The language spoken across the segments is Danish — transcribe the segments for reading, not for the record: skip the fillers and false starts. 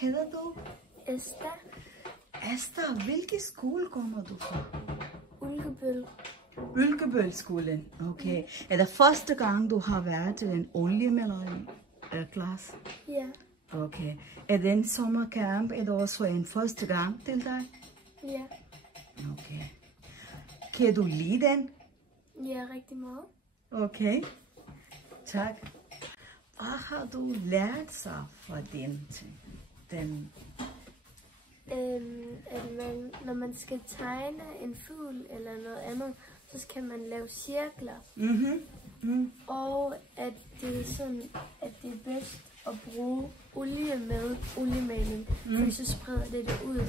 hedder du? Asta. Asta, hvilken skole kommer du fra? Ulkebøl. Ulkebølskolen, okay. Er det første gang, du har været til en oliemaleri-klasse? Ja. Okay. Er det en sommercamp, er det også en første gang til dig? Ja. Okay. Kan du lide den? Ja, rigtig meget. Okay. Tak. Hvad har du lært sig fra den? At når man skal tegne en fugl eller noget andet, så skal man lave cirkler. Og at det er sådan, at det er bedst at bruge olie med oliemaling, for så spreder det ud.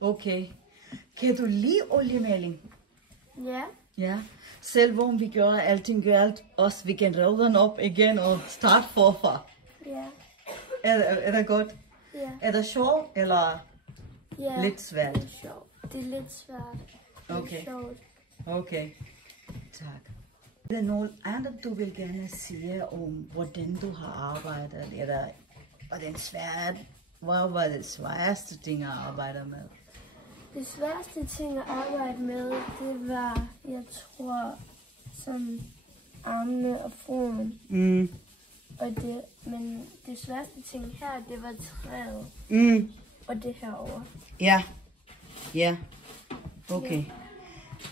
Okay. Kan du lide oliemaling? Ja. Ja. Selvom vi gør alting galt, også vi kan rive den op igen og starte forfra. Ja. Er det godt? Ja. Er det sjovt, eller Ja. lidt svært? Det er sjovt. Det er lidt svært. Det er Okay. sjovt. Okay, tak. Er der noget andet, du vil gerne sige om, hvordan du har arbejdet? Eller hvad var det sværeste ting at arbejde med? Det sværeste ting at arbejde med, det var, jeg tror, sådan armene og foden. Men det sværeste ting her, det var træet. Og det herovre. Ja. Ja. Okay.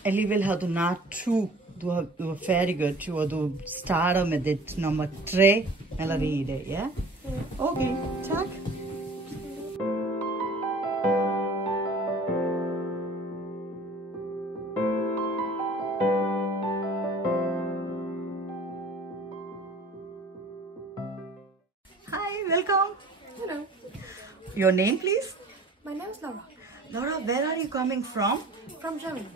Alligevel har du nået 2. Du har færdiggjort 2, og du starter med det nummer 3 allerede, ja? Okay, tak. Hi, welcome. Hello. Your name, please? My name is Laura. Laura, where are you coming from? From Germany.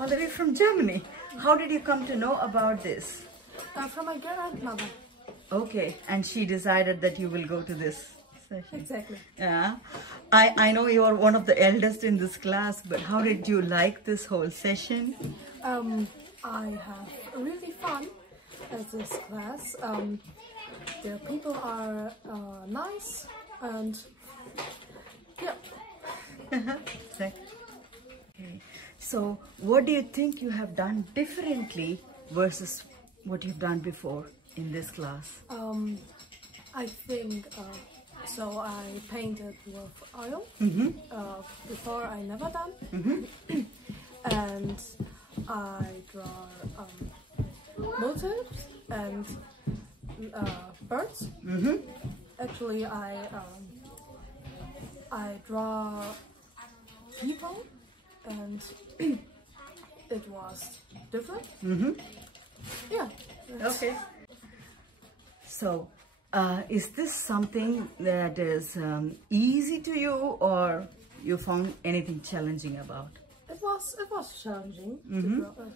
All the way from Germany. How did you come to know about this? From my grandmother. Okay, and she decided that you will go to this session. Exactly. Yeah. I know you are one of the eldest in this class, but how did you like this whole session? I have really fun at this class. The people are nice and yeah. Okay. So, what do you think you have done differently versus what you've done before in this class? I think so. I painted with oil. Before I never done, and I draw motifs and birds. Actually, I draw people, and it was different. Yeah. Okay. So, is this something that is easy to you, or you found anything challenging about? It was challenging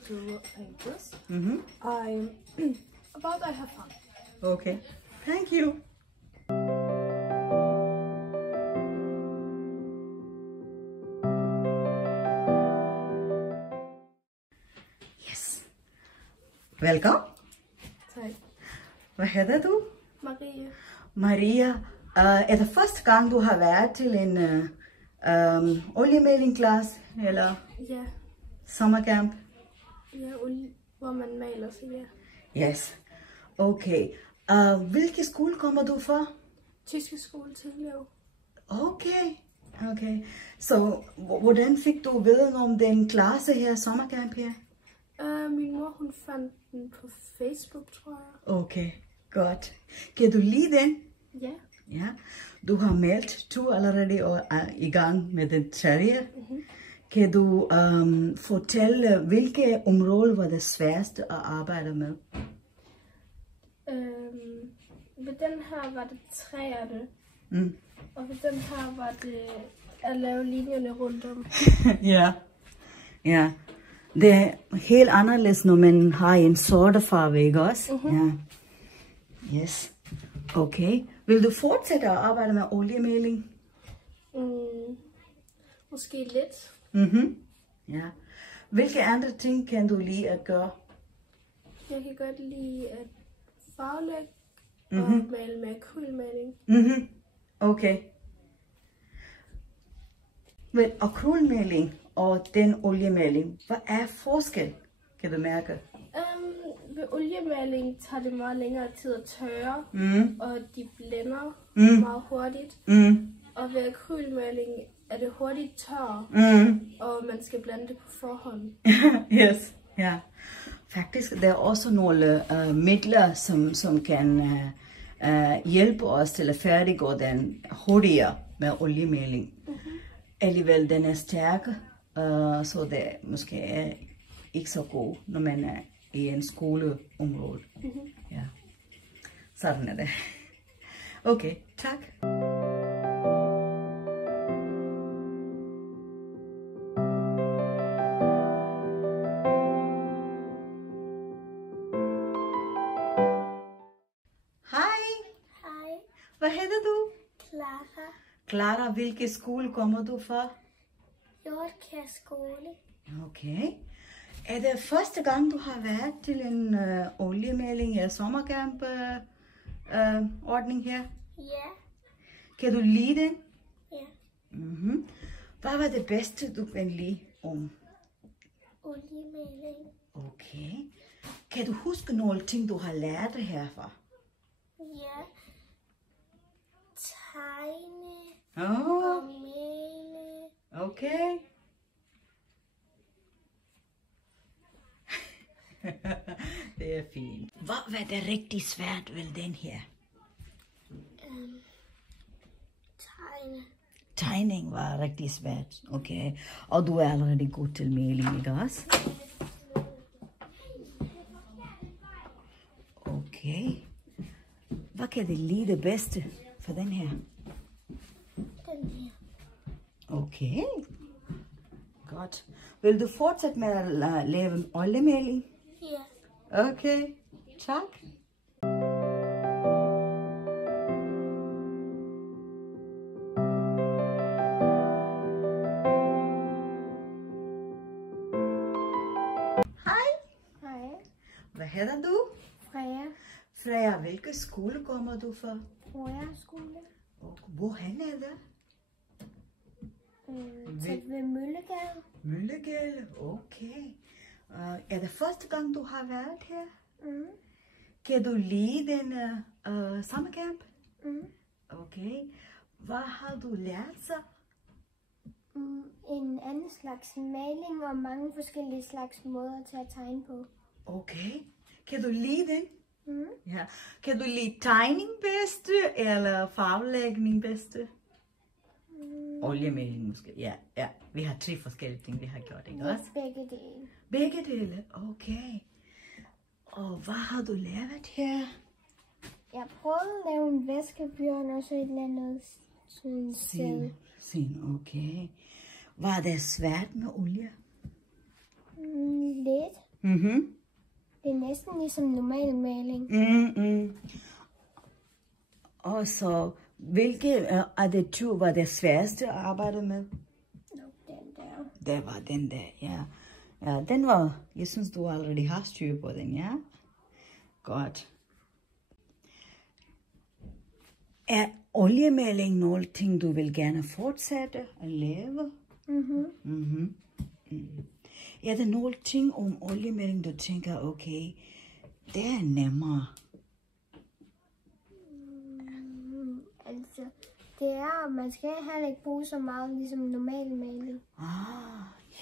to paint this. But I have fun. Okay. Thank you. Yes. Welcome. Tak. Hvad hedder du? Marie. Maria, er det første gang, du har været til en oliemaling-klasse, eller Ja. sommercamp? Ja, hvor man maler sig, ja. Yes. Okay. Hvilken skole kommer du fra? Tyske skole tidligere. Okay. Okay. Så hvordan fik du viden om den klasse her, sommercamp her? Min mor, hun fandt den på Facebook, tror jeg. Okay, godt. Kan du lide den? Ja. Ja. Du har meldt 2 allerede og er i gang med den tredje. Kan du fortælle, hvilke områder var det sværeste at arbejde med? Ved den her var det træerne. Og ved den her var det at lave linjerne rundt om. Ja. Ja. Det er helt anderledes, når man har en sorte farve, ikke også? Ja. Yes. Okay. Vil du fortsætte at arbejde med oliemaling? Måske lidt. Ja. Hvilke andre ting kan du lide at gøre? Jeg kan godt lide at farvelægge og male med akrylmaling. Okay. Men akrylmaling og den oliemaling, hvad er forskel, kan du mærke? Ved oliemaling tager det meget længere tid at tørre, og de blænder meget hurtigt. Og ved akrylmaling er det hurtigt tør, og man skal blande det på forhånd. Yes, ja. Faktisk, der er også nogle midler, som kan hjælpe os til at færdiggøre den hurtigere med oliemaling. Alligevel, den er stærk, så det måske er ikke så god, når man er i en skoleområde. Ja. Sådan er det. Okay, tak. Hej. Hvad hedder du? Clara. Clara, hvilken skole kommer du fra? Hjortkær skole. Okay. Er det første gang, du har været til en oliemaling eller sommercamp ordning her? Ja. Kan du lide den? Ja. Hvad var det bedste, du kan lide om? Oliemaling. Okay. Kan du huske nogle ting, du har lært herfra? Ja. Tegne Oh, og male. okay. Det er fint. Hvad var det rigtig svært ved den her? Tegne. Tegning var rigtig svært, okay. Og du er allerede god til maling, ikke også? Okay. Hvad kan det lide det bedste for den her? Den her. Okay. Godt. Vil du fortsætte med at lave en oliemaling? Ja. Okay. Tak. Hej. Hvad hedder du? Freja. Freja, hvilken skole kommer du fra? Freja skole. Og hvorhen er det? Tæt ved Møllegade. Møllegade, okay. Er det første gang, du har været her? Kan du lide den sommercamp? Okay. Hvad har du lært så? En anden slags maling og mange forskellige slags måder til at tegne på. Okay. Kan du lide den? Ja. Kan du lide tegning bedste, eller farvelægning bedste? Oliemaling måske, ja. Vi har 3 forskellige ting, vi har gjort, ikke også? Begge dele. Begge dele, okay. Og hvad har du lavet her? Jeg prøvede at lave en vaskebjørn og så et eller andet sådan sted. Okay. Var det svært med olie? Lidt. Det er næsten ligesom normal maling. Og så, hvilke af de 2 var det sværeste at arbejde med? Den der. Det var den der, ja. Ja, den var, jeg synes, du allerede har styr på den, ja? Godt. Er oliemaling nogle ting, du vil gerne fortsætte at lave? Er der nogle ting om oliemaling, du tænker, okay, det er nemmere? Altså, det er, man skal heller ikke bruge så meget ligesom normal maling.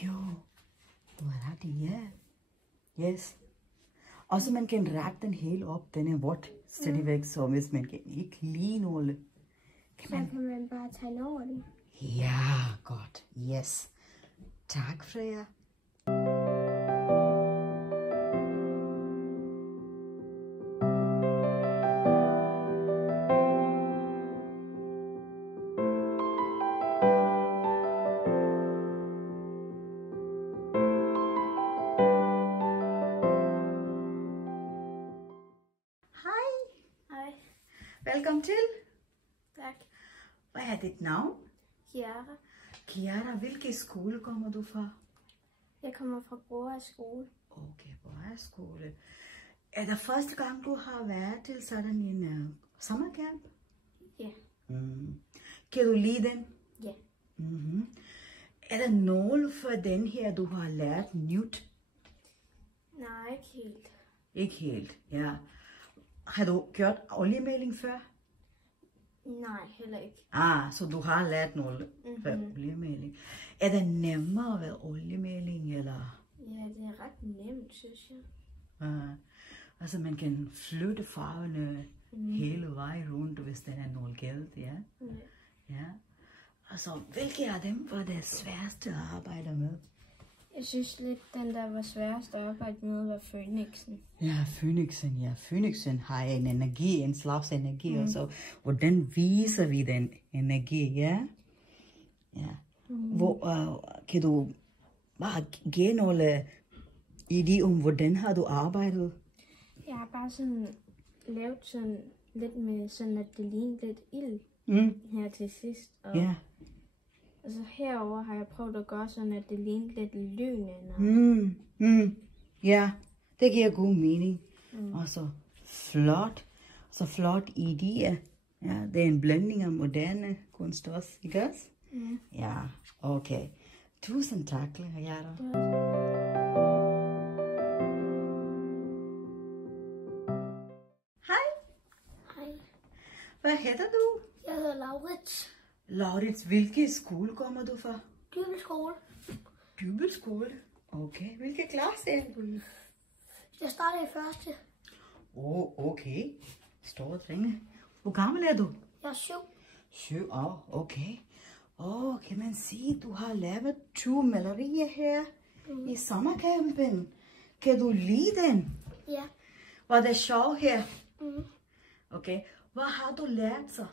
Jo. Du har ret i, ja. Yes. Og så man kan række den hele op, den er vådt stadigvæk, så hvis man kan ikke lide noget, kan man bare tegne over det. Ja, godt. Yes. Tak, Freja. Hej. Velkommen til. Tak. Hvad er dit navn? Kiara. Kiara, hvilken skole kommer du fra? Jeg kommer fra Broager skole. Okay, Broager skole. Er det første gang, du har været til sådan en sommercamp? Ja. Kan du lide den? Ja. Er der noget for den her, du har lært nyt? Nej, ikke helt. Ikke helt, ja. Har du gjort oliemaling før? Nej, heller ikke. Så du har lært noget for oliemaling. Er det nemmere ved oliemaling, eller? Ja, det er ret nemt, synes jeg. Altså man kan flytte farverne hele vejen rundt, hvis den er noget galt, ja? Ja. Altså, hvilke af dem var det sværeste at arbejde med? Jeg synes lidt, den der var sværest at arbejde med, var Fønixen. Ja, Fønixen, ja. Fønixen har en energi, en slags energi, og så hvordan viser vi den energi, ja? Ja. Kan du bare give nogle idé om, hvordan har du arbejdet? Jeg har bare sådan lavet sådan lidt med sådan, at det ligner lidt ild her til sidst. Og, Ja. og så herover har jeg prøvet at gøre sådan, at det ligner lidt lyn. Ja, det giver god mening. Og så flot idé. Ja, det er en blanding af moderne kunst også, ikke også? Ja, okay. Tusind tak, Gerda. Hej. Hej, Hvad hedder du? jeg hedder Laurits. Laurits, hvilken skole kommer du fra? Dybelskole. Dybelskole. Okay, hvilken klasse er du? Jeg starter i første. Okay. Store drenge. Hvor gammel er du? Jeg er 7. 7 år, okay. Kan man sige, du har lavet 20 malerier her i sommercampen. Kan du lide den? Ja. Var det sjovt her? Okay. Hvad har du lært så?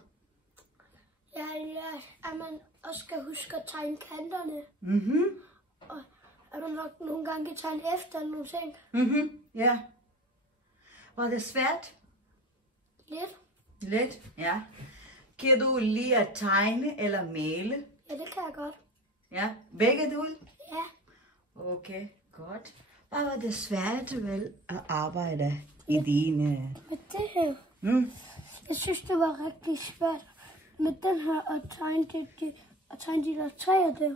Jeg har lært, at man også skal huske at tegne kanterne. Og at du nok nogle gange kan tegne efter nogle ting. Ja. Var det svært? Lidt. Lidt, ja. Kan du lide at tegne eller male? Ja, det kan jeg godt. Ja, begge dele? Ja. Okay, godt. Hvad var det svært vel at arbejde i dine... Med det her, jeg synes, det var rigtig svært. Med den her at tegne de der træer der.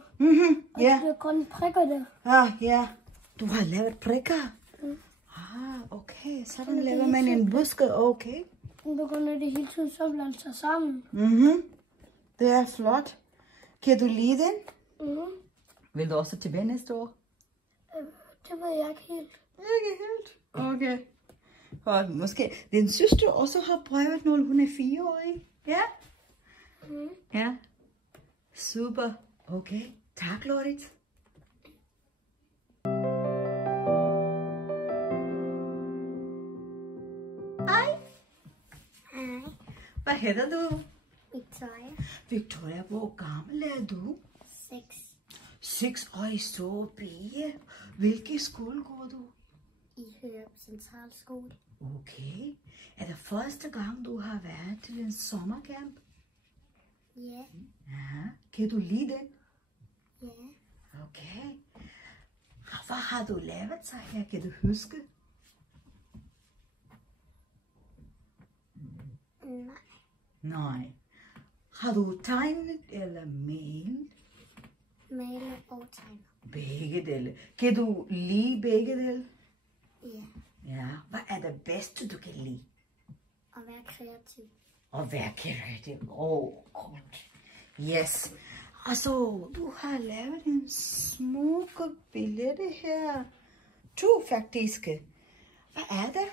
Og Ja. de der grønne prikker der. Ja. Du har lavet prikker? Okay. Sådan laver man en buske, okay. Nu begynder det hele tiden så at blande sig sammen. Det er flot. Kan du lide den? Vil du også tilbage næste år? Det ved jeg ikke helt. Ikke helt. Okay. Og måske din søster også har prøvet noget, hun er 4-årig. Ja? Ja. Super. Okay. Tak, Laurits. Hej. Hej. Hvad hedder du? Victoria. Victoria, hvor gammel er du? 6. 6 år, så pige. Hvilken skole går du? I Hørup Centralskole. Okay. Er det første gang, du har været til en sommercamp? Ja. Ja. Kan du lide den? Ja. Okay. Hvad har du lavet så her? Kan du huske? Nej. Nej. Har du tegnet eller malet? Male og tegne. Begge dele. Kan du lide begge dele? Ja. Ja. Hvad er det bedste, du kan lide? At være kreativ. At være kreativ. Godt. Yes. Altså, du har lavet en smukke billede her. 2 faktisk. Hvad er det?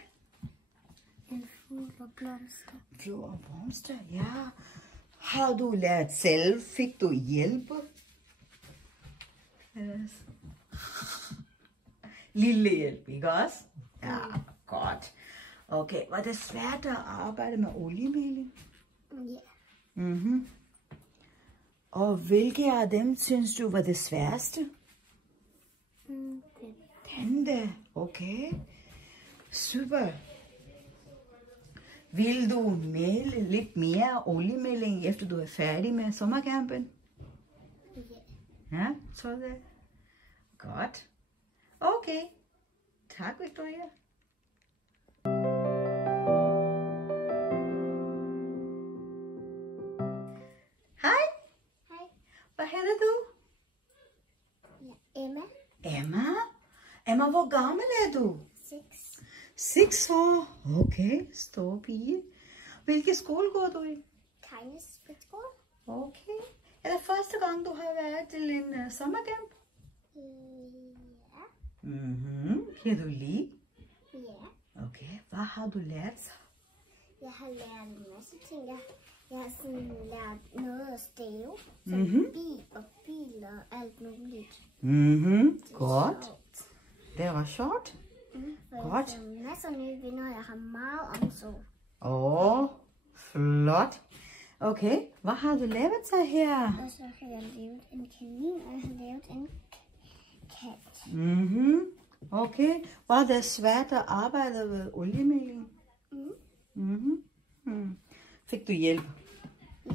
En fugl og blomster. Fugl og blomster, ja. Har du lært selv? Fik du hjælp? Yes. Lille hjælp, ikke også? Ja, godt. Okay, var det svært at arbejde med oliemaling? Ja. Og hvilke af dem synes du var det sværeste? Den der, okay. Super. Vil du male lidt mere oliemaling, efter du er færdig med sommercampen? Ja. Ja, så det. Godt. Okay. Tak, Victoria. Ja, Emma. Emma? Emma, hvor gammel er du? 6. 6 år. Okay, stor pige. Hvilken skole går du i? Tegnes skole. Okay. Er det første gang, du har været til en sommercamp? Ja. Kan du lide? Ja. Okay, hvad har du lært så? Jeg har lært en masse ting. Jeg har sådan lært noget at stave. Som bil og alt muligt. Godt. Det var sjovt. Godt. Jeg har masser af nye venner, jeg har meget omsorg. Flot. Okay, hvad har du lavet så her? Og så har jeg lavet en kanin, og jeg har lavet en kat. Okay, var det svært at arbejde ved oliemaling? Fik du hjælp? Ja.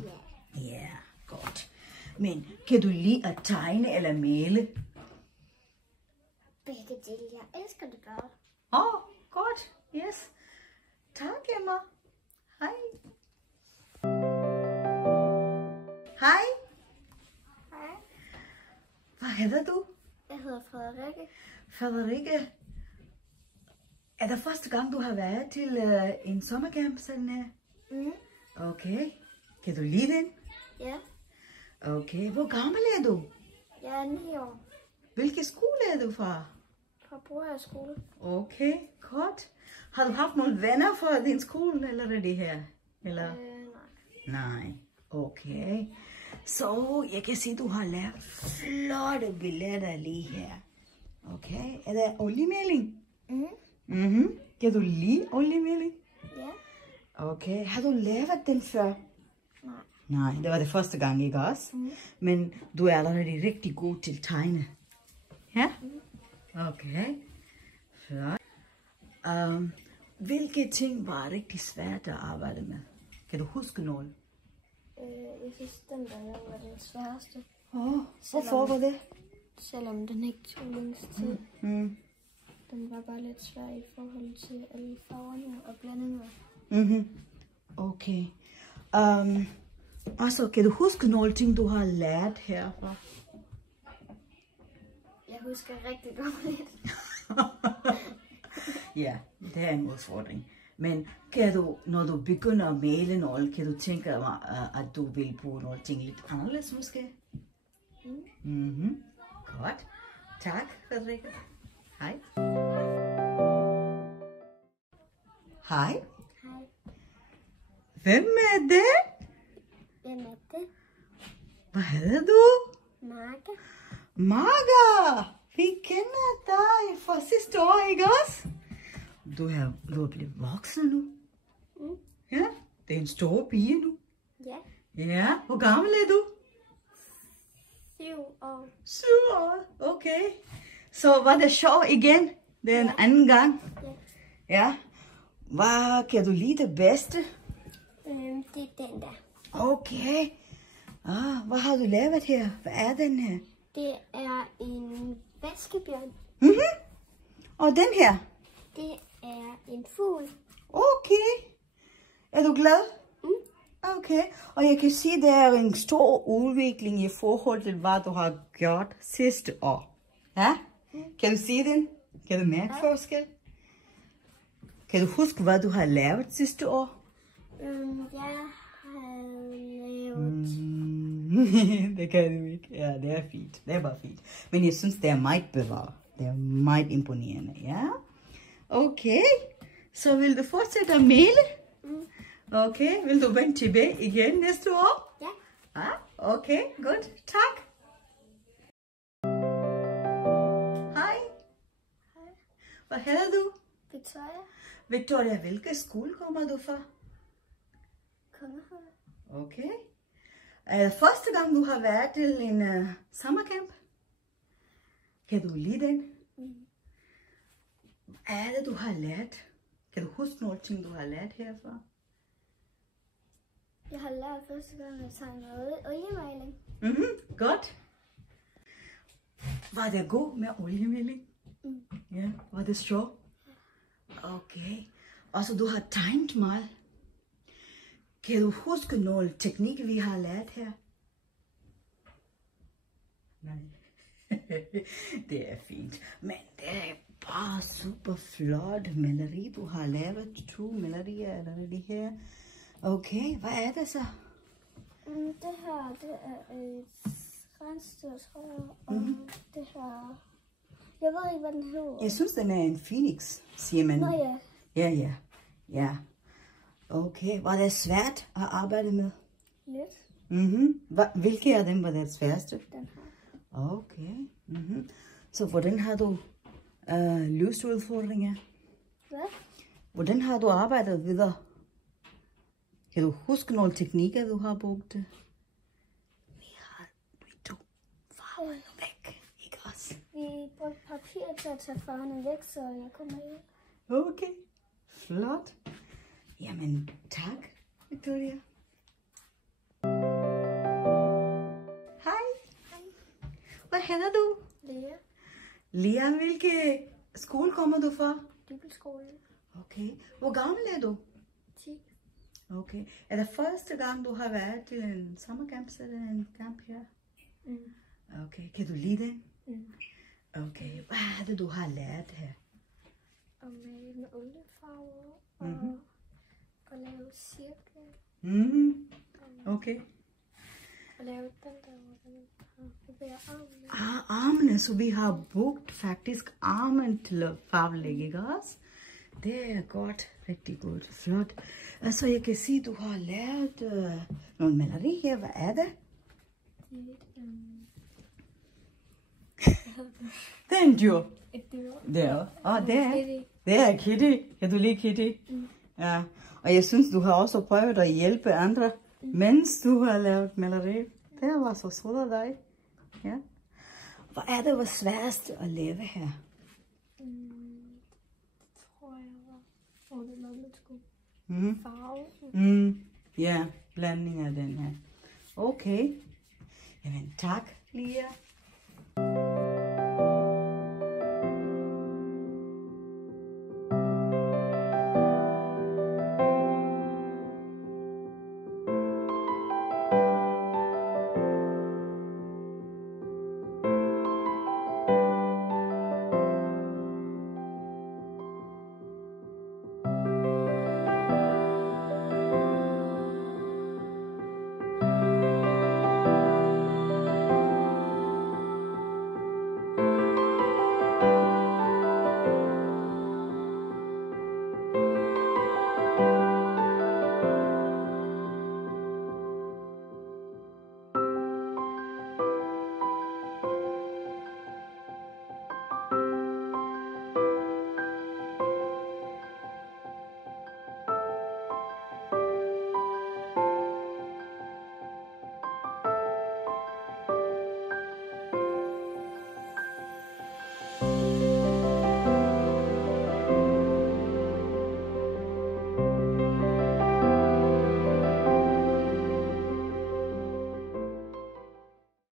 Ja, godt. Men kan du lide at tegne eller male? Begge dele. Jeg elsker det godt. Godt. Yes. Tak, Emma. Hej. Hej. Hej. Hvad hedder du? Jeg hedder Frederikke. Frederikke. Er det første gang, du har været til en sommercamp sådan her? Okay. Kan du lide den? Ja. Okay. Hvor gammel er du? Jeg er 9 år. Hvilken skole er du fra? Fra Broager skole. Okay, godt. Har du haft nogle venner fra din skole, eller er det her? Eller? Nej. Okay. Så jeg kan se, du har lavet flotte billetter lige her. Okay. Er det oliemaling? Kan du lide oliemaling? Ja. Okay. Har du lavet den før? Nej, det var det første gang, ikke også? Men du er allerede rigtig god til at tegne. Ja? Okay. Flot. Hvilke ting var rigtig svært at arbejde med? Kan du huske noget? Jeg synes, den der var den sværeste. Hvorfor var det? Selvom den ikke tog længst tid. Den var bare lidt svær i forhold til alle farverne og blandinger. Okay. Og så kan du huske nogle ting, du har lært herfra? Jeg husker rigtig dårligt. Ja, det er en udfordring. Men kan du, når du begynder at male noget, kan du tænke at du vil bruge nogle ting lidt anderledes måske? Godt. Tak, Frederikke. Hej. Hej. Hej. Hvem er det? Hvem er det? Hvad hedder du? Marke. Marga, vi kender dig fra sidste år, ikke også? Du er blevet voksen nu. Ja, det er en stor pige nu. Ja. Ja, hvor gammel er du? 7 år. 7 år, okay. Så var det sjovt igen den anden gang? Ja. Hvad kan du lide det bedste? Det er den der. Okay. Hvad har du lavet her? Hvad er den her? Det er en vaskebjørn. Og den her? Det er en fugl. Okay. Er du glad? Okay. Og jeg kan sige, at der er en stor udvikling i forhold til, hvad du har gjort sidste år. Ja? Kan du sige den? Kan du mærke forskel? Kan du huske, hvad du har lavet sidste år? Jeg har lavet... Det kan du ikke. Ja, det er fint. Det er bare fint. Men jeg synes, det er meget bevaret. Det er meget imponerende. Ja? Okay. Så vil du fortsætte at male? Okay. Vil du vende tilbage igen næste år? Ja. Okay. Godt. Tak. Hej. Hej. Hvad hedder du? Victoria. Victoria, hvilken skole kommer du fra? Kongehavn. Okay. Er det første gang, du har været til en sommercamp? Kan du lide den? Hvad er det, du har lært? Kan du huske nogle ting, du har lært herfra? Jeg har lært første gang at tegne oliemaling. Godt. Var det god med oliemaling? Ja, var det sjovt? Okay. Og så du har tegnet meget. Kan du huske nogle teknikker, vi har lært her? Nej. Det er fint. Men det er bare super flot maleri, du har lavet. 2 malerier allerede her. Okay, hvad er det så? Det her, det er et rensdyrsrør, og det her... Jeg ved ikke, hvad den hedder. Jeg synes, den er en phoenix, siger man. Nå ja. Ja. Okay, var det svært at arbejde med? Lidt. Hvilke af dem var det sværeste? Den her. Okay. Så hvordan har du løst udfordringer? Hvad? Hvordan har du arbejdet videre? Kan du huske nogle teknikker, du har brugt? Vi tog farverne væk, ikke også? Vi brugte papir til at tage farverne væk, så jeg kunne male. Okay, flot. Jamen, tak, Victoria. Hej. Hvad hedder du? Lea. Lea, hvilke skole kommer du fra? Bibelskolen. Okay. Hvor gammel er du? 10. Okay. Er det første gang, du har været til en sommercamp, eller en camp her? Okay. Kan du lide det? Okay. Hvad er det, du har lært her? At male med oliefarver og lave cirkler. Okay. Og lave den der, hvor den bevæger armene. Armene, så vi har brugt faktisk armen til at farvelægge, ikke også? Det er godt, rigtig godt, flot. Altså, jeg kan se, du har lavet nogle maleri her. Hvad er det? Det er en dyr. Et dyr. Det er Kitty. Kan du lide Kitty? Ja. Og jeg synes, du har også prøvet at hjælpe andre, mens du har lavet maleri. Det var så sødt af dig. Ja. Hvad er det, sværest at lave her? Tror jeg var. Det er noget, sgu. Farve. Ja, blanding af den her. Okay. Jamen, tak, Lea.